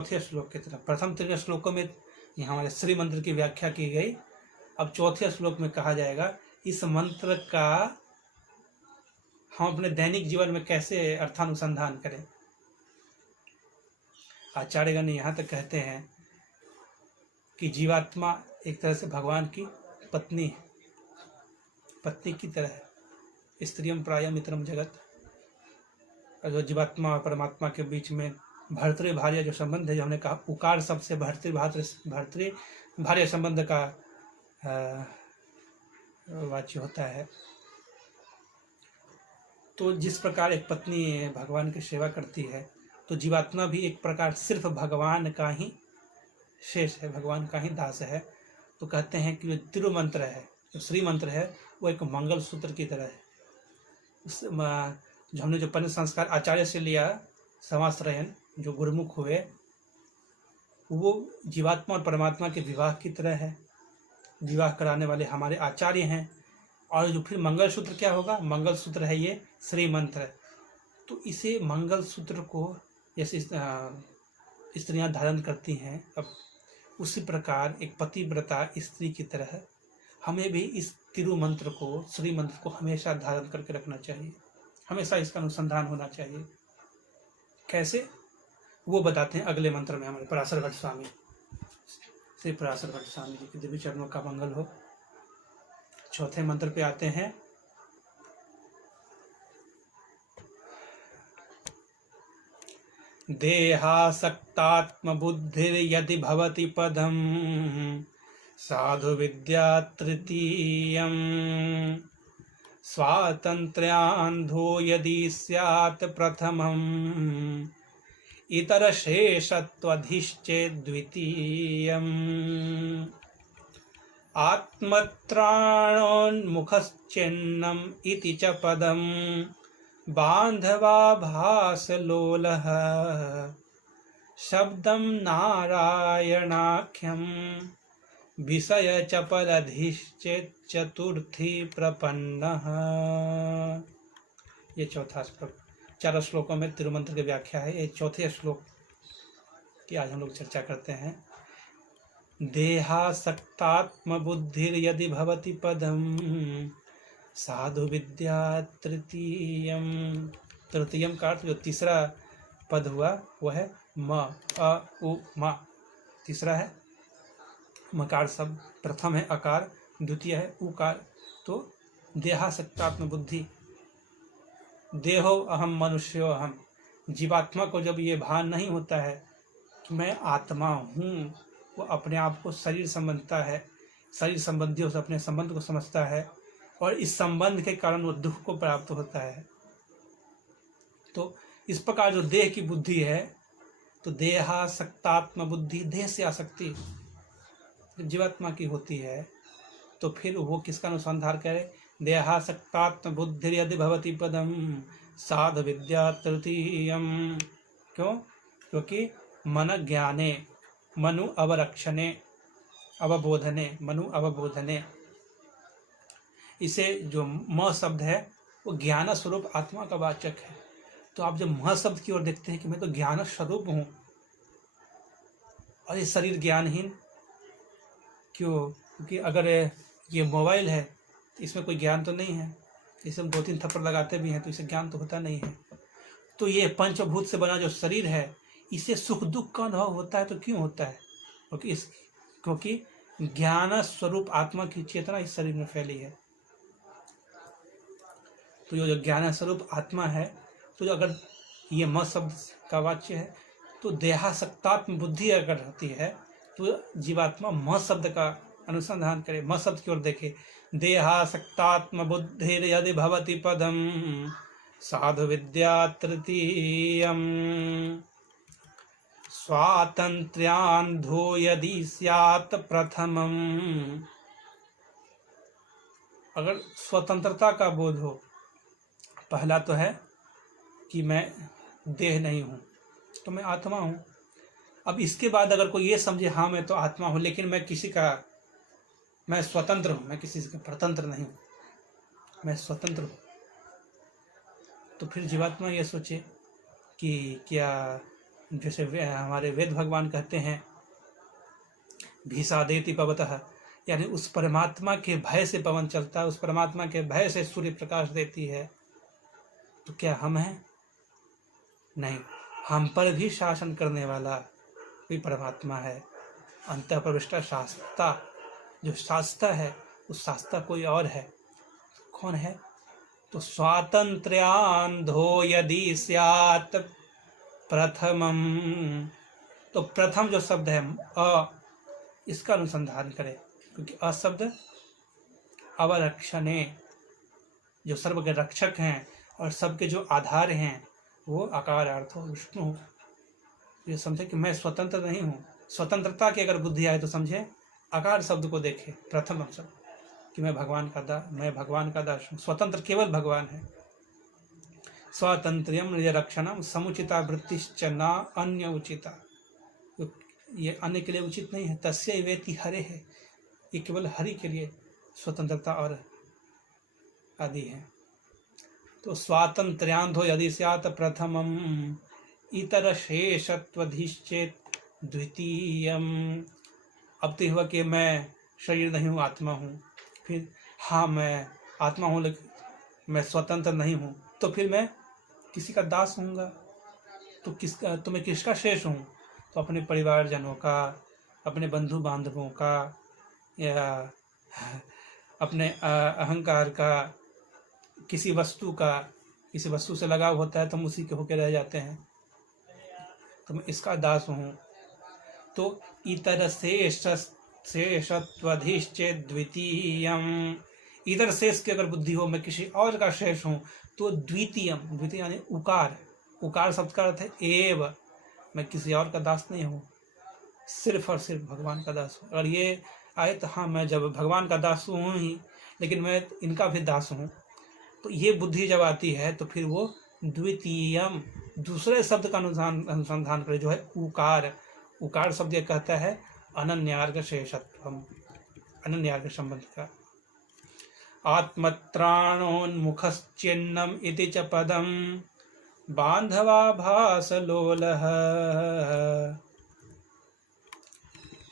चौथे श्लोक की तरफ। प्रथम 3 श्लोकों में ये हमारे श्री मंत्र की व्याख्या की गई। अब चौथे श्लोक में कहा जाएगा इस मंत्र का हम अपने दैनिक जीवन में कैसे अर्थानुसंधान करें। आचार्यगण यहाँ तक कहते हैं कि जीवात्मा एक तरह से भगवान की पत्नी है, पत्नी की तरह है। स्त्रियम प्रायः मित्रम जगत। और जो जीवात्मा और परमात्मा के बीच में भर्तृ भार्य जो संबंध है, जो हमने कहा उकार शब्द से भर्तृ भार्य संबंध का वाच्य होता है। तो जिस प्रकार एक पत्नी भगवान की सेवा करती है, तो जीवात्मा भी एक प्रकार सिर्फ भगवान का ही शेष है, भगवान का ही दास है। तो कहते हैं कि जो तिरुमंत्र है, जो श्री मंत्र है, वो एक मंगल सूत्र की तरह है। जो हमने जो पंच संस्कार आचार्य से लिया, समाश्रयन, जो गुरुमुख हुए, वो जीवात्मा और परमात्मा के विवाह की तरह है। विवाह कराने वाले हमारे आचार्य हैं। और जो फिर मंगल सूत्र क्या होगा, मंगल सूत्र है ये श्री मंत्र। तो इसे मंगल सूत्र को जैसे स्त्रियां धारण करती हैं, अब उसी प्रकार एक पतिव्रता स्त्री की तरह हमें भी इस तिरु मंत्र को, श्री मंत्र को हमेशा धारण करके रखना चाहिए, हमेशा इसका अनुसंधान होना चाहिए। कैसे, वो बताते हैं अगले मंत्र में हमारे पराशर भट्ट स्वामी, श्री पराशर भट्ट स्वामी जी के दिव्य चरणों का मंगल हो। चौथे मंत्र पे आते हैं। देहासक्तात्म बुद्धिर यदि भवति पदम साधु विद्या तृतीयम स्वातंत्र्यान्धो यदि स्यात् प्रथमम इतर शेषत्वधिश्चेद् द्वितीयम् आत्मत्राणोन्मुखश्चेन्नम् इति च पदम् बान्धवाभासलोलः शब्दं नारायणाख्यं विषय च पदधिश्चेत् चतुर्थी प्रपन्नः। ये चौथा श्लोक, 4 श्लोकों में तिरुमंत्र की व्याख्या है। ये चौथे श्लोक की आज हम लोग चर्चा करते हैं। देहासक्तात्म बुद्धिर यदि भवति पदम साधु विद्या तृतीयम। तृतीयम का अर्थ जो तीसरा पद हुआ वो है म, अ, उ, म। तीसरा है मकार शब्द, प्रथम है अकार, द्वितीय है उकार। तो देहासक्तात्म बुद्धि, देहो अहम मनुष्यो अहम, जीवात्मा को जब ये भान नहीं होता है कि मैं आत्मा हूँ, वो अपने आप को शरीर समझता है, शरीर संबंधियों से अपने संबंध को समझता है, और इस संबंध के कारण वो दुख को प्राप्त होता है। तो इस प्रकार जो देह की बुद्धि है, तो देहासक्तात्म बुद्धि, देह से आसक्ति जब जीवात्मा की होती है, तो फिर वो किसका अनुसंधान करे। देहासक्तात्म बुद्धि यदि भवति पदम साधु विद्या तृतीयम। क्यों? क्योंकि मन ज्ञाने, मनु अवरक्षणे, अवबोधने, मनु अवबोधने, इसे जो म शब्द है वो ज्ञान स्वरूप आत्मा का वाचक है। तो आप जब म शब्द की ओर देखते हैं कि मैं तो ज्ञान स्वरूप हूँ, और ये शरीर ज्ञानहीन क्यों? क्योंकि अगर ये मोबाइल है तो इसमें कोई ज्ञान तो नहीं है, इसे हम 2-3 थप्पड़ लगाते भी हैं तो इसे ज्ञान तो होता नहीं है। तो ये पंचभूत से बना जो शरीर है, इसे सुख दुख का अनुभव होता है। तो क्यों होता है? क्योंकि ज्ञान स्वरूप आत्मा की चेतना इस शरीर में फैली है। तो जो ज्ञान स्वरूप आत्मा है, तो जो अगर ये म शब्द का वाच्य है, तो देहासक्तात्म बुद्धि अगर होती है, तो जीवात्मा म शब्द का अनुसंधान करे, म शब्द की ओर देखे। देहासक्तात्म बुद्धि यदि भवति पदम साधु विद्या तृतीयम स्वातंत्र्यान्धो यदि स्यात् प्रथमम। अगर स्वतंत्रता का बोध हो, पहला तो है कि मैं देह नहीं हूँ, तो मैं आत्मा हूँ। अब इसके बाद अगर कोई ये समझे हाँ मैं तो आत्मा हूँ, लेकिन मैं स्वतंत्र हूँ, मैं किसी से परतंत्र नहीं हूँ, मैं स्वतंत्र हूँ, तो फिर जीवात्मा ये सोचे कि क्या जैसे हमारे वेद भगवान कहते हैं भीषादेति पवतः, यानी उस परमात्मा के भय से पवन चलता है, उस परमात्मा के भय से सूर्य प्रकाश देती है। तो क्या हम हैं? नहीं, हम पर भी शासन करने वाला भी परमात्मा है। अंतः प्रविष्टा शास्ता, जो शास्ता है उस शास्ता कोई और है। कौन है? तो स्वातंत्र्यान्धो यदि स्यात् प्रथमम, तो प्रथम जो शब्द है अ, इसका अनुसंधान करें, क्योंकि अशब्द अवरक्षणे, जो सर्व के रक्षक हैं और सबके जो आधार हैं वो आकार अर्थ हो विष्णु हो। ये समझे कि मैं स्वतंत्र नहीं हूँ। स्वतंत्रता की अगर बुद्धि आए तो समझे आकार शब्द को देखे प्रथम शब्द कि मैं भगवान का दास हूँ। स्वतंत्र केवल भगवान है। स्वातंत्र्यम निजरक्षणम समुचिता वृत्तिश्च न अन्य उचिता, ये अन्य के लिए उचित नहीं है। तस्य वेति हरे है, ये केवल हरि के लिए स्वतंत्रता और आदि है। तो स्वातंत्र्यांधो यदि स्यात् प्रथमम इतर शेषत्वधिश्चेत द्वितीयम। अब तो हुआ कि मैं शरीर नहीं हूँ, आत्मा हूँ। फिर हाँ मैं आत्मा हूँ लेकिन मैं स्वतंत्र नहीं हूँ, तो फिर मैं किसी का दास हूँगा। तो मैं किसका शेष हूँ? तो अपने परिवारजनों का, अपने बंधु बांधवों का, या अपने अहंकार का, किसी वस्तु का। किसी वस्तु से लगाव होता है तो हम उसी के होके रह जाते हैं। तो मैं इसका दास हूँ। तो इतर शेषत्वधिश्चेत् द्वितीयम, इधर शेष की अगर बुद्धि हो, मैं किसी और का शेष हूँ, तो द्वितीयम, द्वितीय यानी उकार। उकार शब्द का अर्थ है एव, मैं किसी और का दास नहीं हूँ, सिर्फ और सिर्फ भगवान का दास हूँ। और ये आए तो हाँ मैं जब भगवान का दास हूँ ही, लेकिन मैं इनका भी दास हूँ। तो ये बुद्धि जब आती है तो फिर वो द्वितीयम, दूसरे शब्द का अनुसंधान करे, जो है उकार। उकार शब्द ये कहता है अनन्यार्घ शेषत्वम, अनन्यार्घ संबंध का। आत्मत्राणोन्मुखश्चिन्नम इति च पदम बांधवाभासलोलः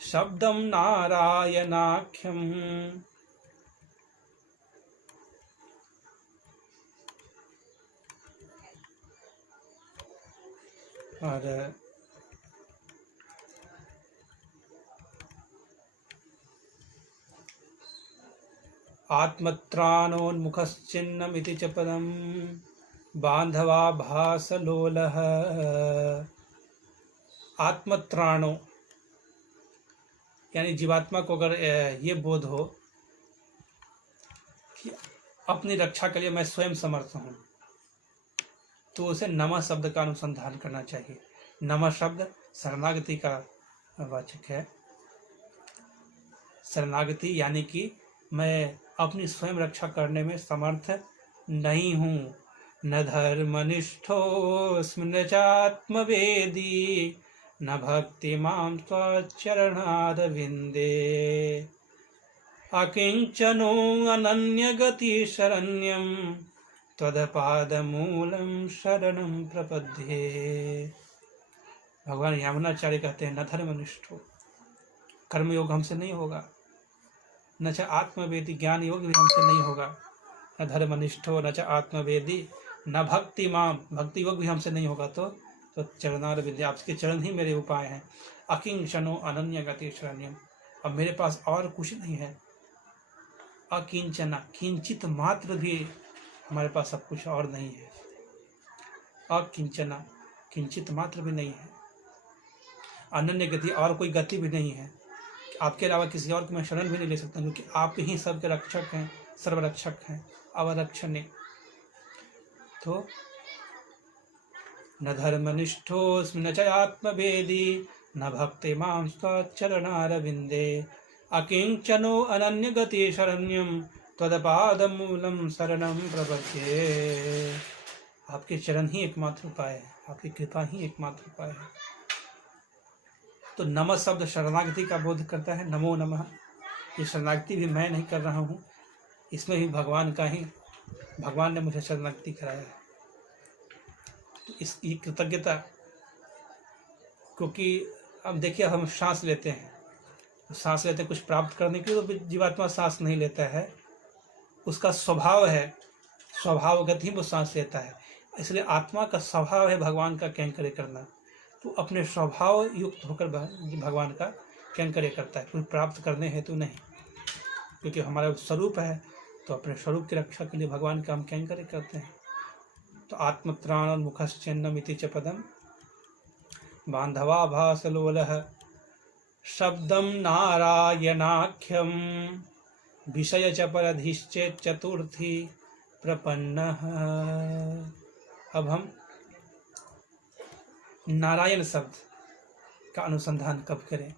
शब्दम नारायणाख्यम। और आत्मत्राणोन्मुखश्चिन्नम इति च पदम बांधवाभासलोलः। आत्मत्राणो यानी जीवात्मा को अगर ये बोध हो कि अपनी रक्षा के लिए मैं स्वयं समर्थ हूँ, तो उसे नमः शब्द का अनुसंधान करना चाहिए। नमः शब्द शरणागति का वाचक है। शरणागति यानी कि मैं अपनी स्वयं रक्षा करने में समर्थ नहीं हूँ। न धर्मनिष्ठोऽस्मि न चात्मवेदी न भक्ति मां त्वच्चरणारविन्दे अकिंचनो अनन्यगति शरण्यं त्वदपादमूलं शरणं प्रपद्ये। भगवान यामुनाचार्य कहते हैं न धर्मनिष्ठो, कर्मयोग हमसे नहीं होगा। न च आत्मवेदी, ज्ञान योग भी हमसे नहीं होगा। न धर्मनिष्ठो न च आत्मवेदी न भक्ति माम, भक्ति योग भी हमसे नहीं होगा। तो चरणार विद्या, आपके चरण ही मेरे उपाय हैं। अकिंचनो अनन्य गति शरण्यम, अब मेरे पास और कुछ नहीं है। अकिंचना, किंचित मात्र भी हमारे पास सब कुछ और नहीं है। अकिंचना, किंचित मात्र भी नहीं है। अनन्य गति, और कोई गति भी नहीं है। आपके अलावा किसी और को मैं शरण भी नहीं ले सकता, क्योंकि आप ही सबके रक्षक हैं, सर्वरक्षक हैं, अवरक्षणे। तो न धर्मनिष्ठोऽस्मि न च आत्मवेदी न भक्ति मां त्वच्चरणारविन्दे अकिंचनो अनन्यगति शरण्यं त्वदपादमूलं शरणं प्रपद्ये। आपके चरण ही एकमात्र उपाय है, आपकी कृपा ही एकमात्र उपाय है। तो नमः शब्द शरणागति का बोध करता है। नमो नमः, ये शरणागति भी मैं नहीं कर रहा हूँ, इसमें भी भगवान का ही, भगवान ने मुझे शरणागति कराया है। तो इसकी कृतज्ञता क्योंकि अब देखिए हम सांस लेते हैं, सांस लेते हैं कुछ प्राप्त करने के लिए, तो जीवात्मा सांस नहीं लेता है, उसका स्वभाव है, स्वभावगत ही वो सांस लेता है। इसलिए आत्मा का स्वभाव है भगवान का कैंकर्य करना, तो अपने स्वभाव युक्त होकर भगवान का कैंकर्य करता है, कुछ प्राप्त करने हेतु नहीं, क्योंकि हमारा स्वरूप है, तो अपने स्वरूप की रक्षा के लिए भगवान का हम कैंकर्य करते हैं। तो आत्मत्राण मुखश्चिन्नमिति च पदम बांधवा भासलोलः शब्दम नारायणाख्यम विषय च परधिश्चेत चतुर्थी प्रपन्नः। अब हम नारायण शब्द का अनुसंधान कब करें,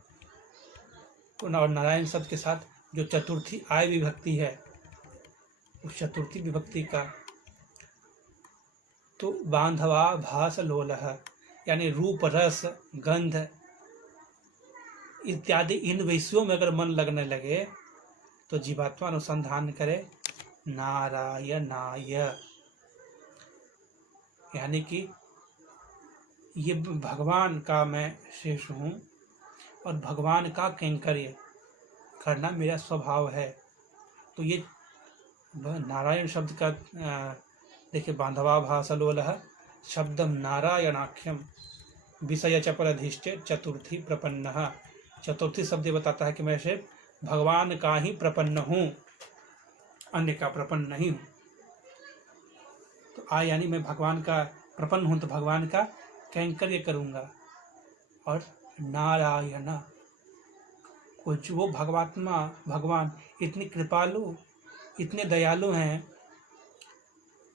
और नारायण शब्द के साथ जो चतुर्थी आय विभक्ति है, उस चतुर्थी विभक्ति का, तो बांधवा भास लोलः यानी रूप रस गंध इत्यादि इन विषयों में अगर मन लगने लगे तो जीवात्मा अनुसंधान करे नारायणाय, यानी कि ये भगवान का मैं शेष हूँ और भगवान का कैंकर्य करना मेरा स्वभाव है। तो ये नारायण शब्द का देखिए, बांधवा भासलोलः शब्दम नारायणाख्यम विषय च परधिष्ठित चतुर्थी प्रपन्नः। चतुर्थी शब्द बताता है कि मैं सिर्फ भगवान का ही प्रपन्न हूँ, अन्य का प्रपन्न नहीं हूँ। तो आ यानी मैं भगवान का प्रपन्न हूँ, तो भगवान का कैंकर्य करूँगा। और नारायण, कुछ वो भगवान इतनी कृपालु, इतने दयालु हैं,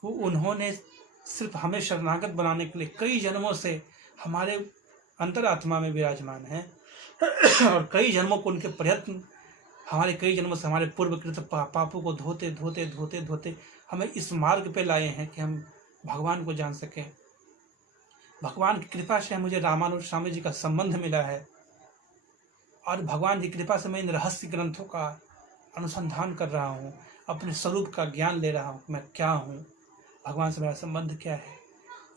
वो उन्होंने सिर्फ हमें शरणागत बनाने के लिए कई जन्मों से हमारे अंतरात्मा में विराजमान हैं और कई जन्मों को उनके प्रयत्न, हमारे कई जन्मों से हमारे पूर्वकृत पापों को धोते धोते धोते धोते हमें इस मार्ग पे लाए हैं कि हम भगवान को जान सकें। भगवान की कृपा से मुझे रामानुज स्वामी जी का संबंध मिला है, और भगवान की कृपा से मैं इन रहस्य ग्रंथों का अनुसंधान कर रहा हूँ, अपने स्वरूप का ज्ञान ले रहा हूँ, मैं क्या हूँ, भगवान से मेरा संबंध क्या है।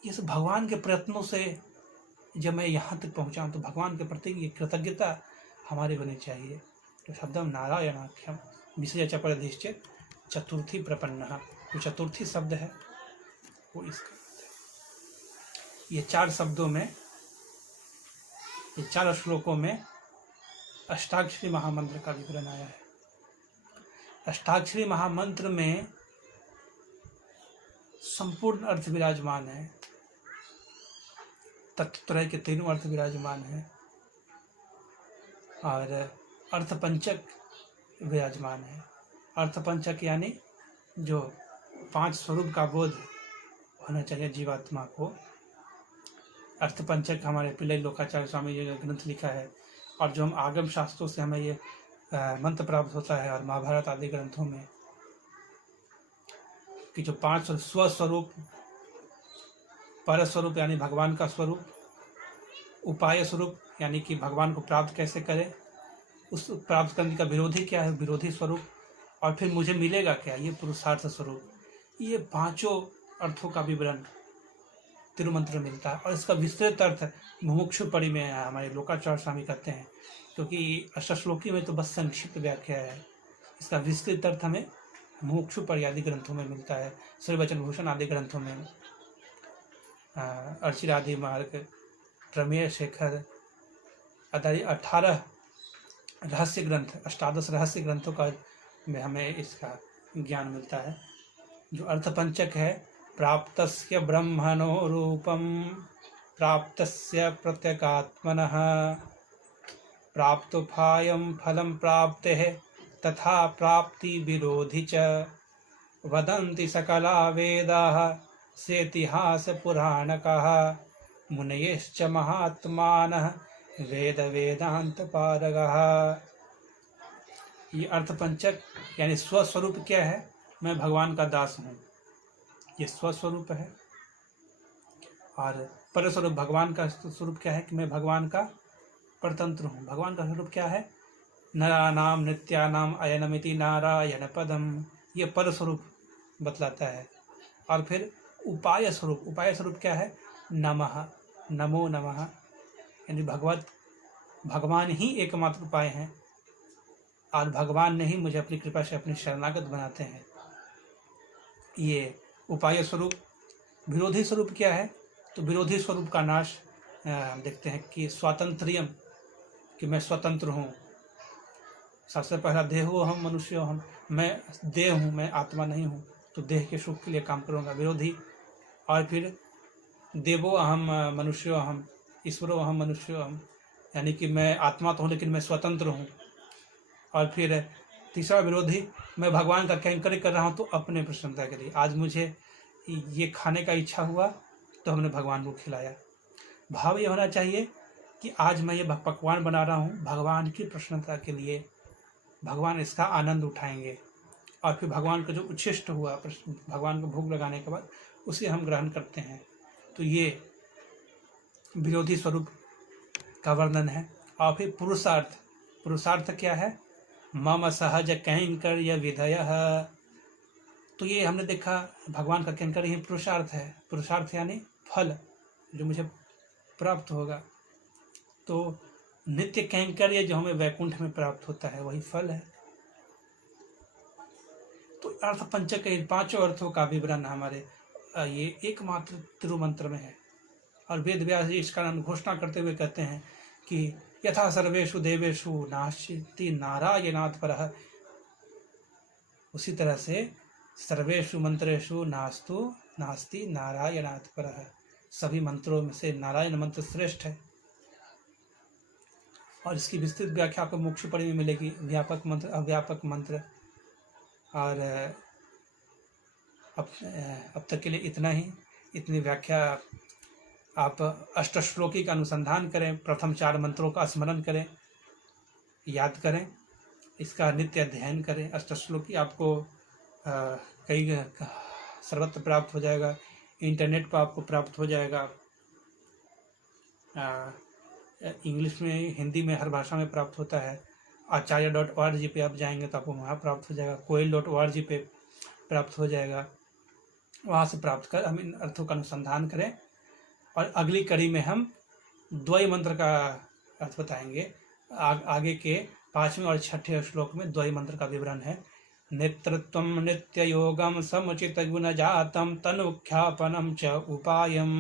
ये सब भगवान के प्रयत्नों से जब मैं यहाँ तक पहुँचा हूँ, तो भगवान के प्रति ये कृतज्ञता हमारे होनी चाहिए। तो शब्दम नारायणाख्यम विषय च परधिष्ठित चतुर्थी प्रपन्नः, जो चतुर्थी शब्द है वो इसका ये 4 शब्दों में, ये 4 श्लोकों में अष्टाक्षरी महामंत्र का विवरण आया है। अष्टाक्षरी महामंत्र में संपूर्ण अर्थ विराजमान है, तत्वत्रय के तीनों अर्थ विराजमान है, और अर्थपंचक विराजमान है। अर्थपंचक यानी जो 5 स्वरूप का बोध होना चाहिए जीवात्मा को। अर्थपंचक हमारे पिल्लई लोकाचार्य स्वामी जी ने ग्रंथ लिखा है, और जो हम आगम शास्त्रों से हमें ये मंत्र प्राप्त होता है, और महाभारत आदि ग्रंथों में कि जो 5 स्वस्वरूप, परस्वरूप यानी भगवान का स्वरूप, उपाय स्वरूप यानी कि भगवान को प्राप्त कैसे करें, उस प्राप्त करने का विरोधी क्या है, विरोधी स्वरूप, और फिर मुझे मिलेगा क्या, ये पुरुषार्थ स्वरूप। ये 5 अर्थों का विवरण तिरुमंत्र में मिलता है, और इसका विस्तृत अर्थ मुमुक्षु परि में है, हमारे लोकाचार्य स्वामी कहते हैं, क्योंकि अष्टश्लोकी में तो बस संक्षिप्त व्याख्या है। इसका विस्तृत अर्थ हमें मुमुक्षु परि आदि ग्रंथों में मिलता है, श्री वचन भूषण आदि ग्रंथों में, अर्चिरादि मार्ग, प्रमेय शेखर आदि 18 रहस्य ग्रंथ, 18 रहस्य ग्रंथों का में हमें इसका ज्ञान मिलता है। जो अर्थपंचक है, प्राप्तस्य ब्रह्मणो रूपम प्राप्तस्य प्रत्यगात्मनः प्राप्तोपायं फलं प्राप्तेः तथा प्राप्ति विरोधी च वदन्ति सकला वेदाः सेतिहास पुराणकाः मुनयश्च महात्मानः वेद वेदांत पारगः। ये अर्थपंचक यानी स्वस्वरूप क्या है, मैं भगवान का दास हूँ, ये स्वस्वरूप है। और परस्वरूप भगवान का स्वरूप क्या है कि मैं भगवान का परतंत्र हूँ। भगवान का स्वरूप क्या है, नरानाम नित्यानाम अयनमिति नारायण पदम, ये परस्वरूप बतलाता है। और फिर उपाय स्वरूप क्या है, नमः, नमो नमः, यानी भगवान ही एकमात्र उपाय हैं, और भगवान ने ही मुझे अपनी कृपा से अपने शरणागत बनाते हैं। ये उपाय स्वरूप। विरोधी स्वरूप क्या है? तो विरोधी स्वरूप का नाश देखते हैं कि स्वातंत्र्यम, कि मैं स्वतंत्र हूँ। सबसे पहला देहो हम मनुष्यो हम, मैं देह हूँ, मैं आत्मा नहीं हूँ, तो देह के सुख के लिए काम करूँगा, विरोधी। और फिर देवो अहम मनुष्यो अहम, ईश्वरो अहम मनुष्यो अहम, यानी कि मैं आत्मा तो हूँ लेकिन मैं स्वतंत्र हूँ। और फिर तीसरा विरोधी, मैं भगवान का कैंकर्य कर रहा हूँ तो अपने प्रसन्नता के लिए। आज मुझे ये खाने का इच्छा हुआ तो हमने भगवान को खिलाया। भाव ये होना चाहिए कि आज मैं ये पकवान बना रहा हूँ भगवान की प्रसन्नता के लिए, भगवान इसका आनंद उठाएंगे। और फिर भगवान का जो उच्छिष्ट हुआ, भगवान को भोग लगाने के बाद उसे हम ग्रहण करते हैं। तो ये विरोधी स्वरूप का वर्णन है। और फिर पुरुषार्थ, पुरुषार्थ क्या है? मम सहज कैंकर्य विधयः, तो ये हमने देखा भगवान का कैंकर्य ही पुरुषार्थ है। पुरुषार्थ यानी फल जो मुझे प्राप्त होगा। तो नित्य कैंकर्य जो हमें वैकुंठ में प्राप्त होता है वही फल है। तो अर्थ पंचक के इन पांचों अर्थों का विवरण हमारे ये एकमात्र तिरुमंत्र में है। और वेद व्यास जी इसका घोषणा करते हुए कहते हैं कि यथा सर्वेषु देवेषु नास्ति नारायणात् परः, उसी तरह से सर्वेषु मंत्रेषु नास्ति नारायणात् परः, सभी मंत्रों में से नारायण मंत्र श्रेष्ठ है। और इसकी विस्तृत व्याख्या आपको मोक्षपरी में मिलेगी, व्यापक मंत्र, अव्यापक मंत्र। और अब तक के लिए इतना ही। इतनी व्याख्या आप अष्टश्लोकी का अनुसंधान करें, प्रथम 4 मंत्रों का स्मरण करें, याद करें, इसका नित्य अध्ययन करें। अष्टश्लोकी आपको कई सर्वत्र प्राप्त हो जाएगा, इंटरनेट पर आपको प्राप्त हो जाएगा, इंग्लिश में, हिंदी में, हर भाषा में प्राप्त होता है। आचार्य.org पे आप जाएंगे तो आपको वहाँ प्राप्त हो जाएगा, कोयल.org पे प्राप्त हो जाएगा। वहाँ से प्राप्त कर हम इन अर्थों का अनुसंधान करें। और अगली कड़ी में हम द्वय मंत्र का अर्थ बताएंगे। आगे के 5वें और 6ठे श्लोक में द्वय मंत्र का विवरण है। नेतृत्वं नित्य योगम समुचित गुण जातम तनुख्यापनम च उपायम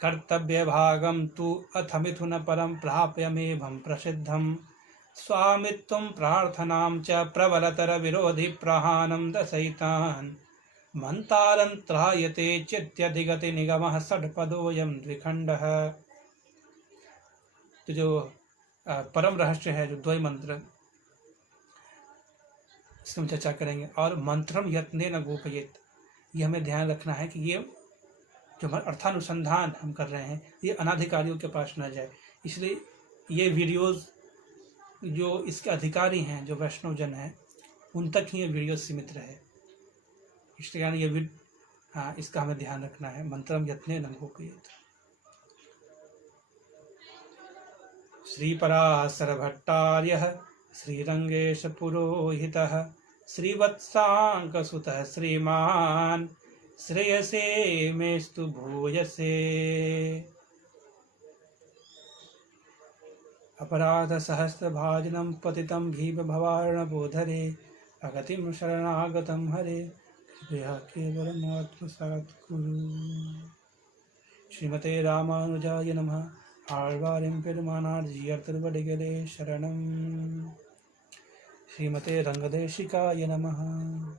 कर्तव्य भागम तु अथ मिथुन परम प्राप्यमेवं प्रसिद्धम स्वामित्वं प्रार्थनां च प्रबलतर विरोधि प्रहानं दशयितान् मंतारंत्रायते चित्यधिगति निगमः षट्पदोऽयं द्विखंडः। तो जो परम रहस्य है, जो द्वय मंत्र, इसकी हम चर्चा करेंगे। और मंत्रम यत्नेन गोपयेत, ये हमें ध्यान रखना है कि ये जो अर्थानुसंधान हम कर रहे हैं ये अनाधिकारियों के पास न जाए। इसलिए ये वीडियोस जो इसके अधिकारी हैं, जो वैष्णव जन हैं, उन तक ही ये वीडियो सीमित रहे। इसलिए यानी ये इसका हमें ध्यान रखना है। मंत्रम यत्नेन गोपयेत। श्रीपराशर भट्टार्यः श्रीरंगेश पुरोहितः श्रीवत्सांकसुतः श्रीमान् श्रेयसे मेस्तु भूयसे। अपराध सहस्र भाजनम पतितं भीम भवार्णवोधरे अगतिं शरणागतं हरे कृपया केवलम् आत्मसात् कुरु। श्रीमते रामानुजाय नमः। आழ்வாரின் பெருமானார் ஜியர் திருவடிகளே சரணம். ஸ்ரீமதே ரங்கதேசிகாய நமः.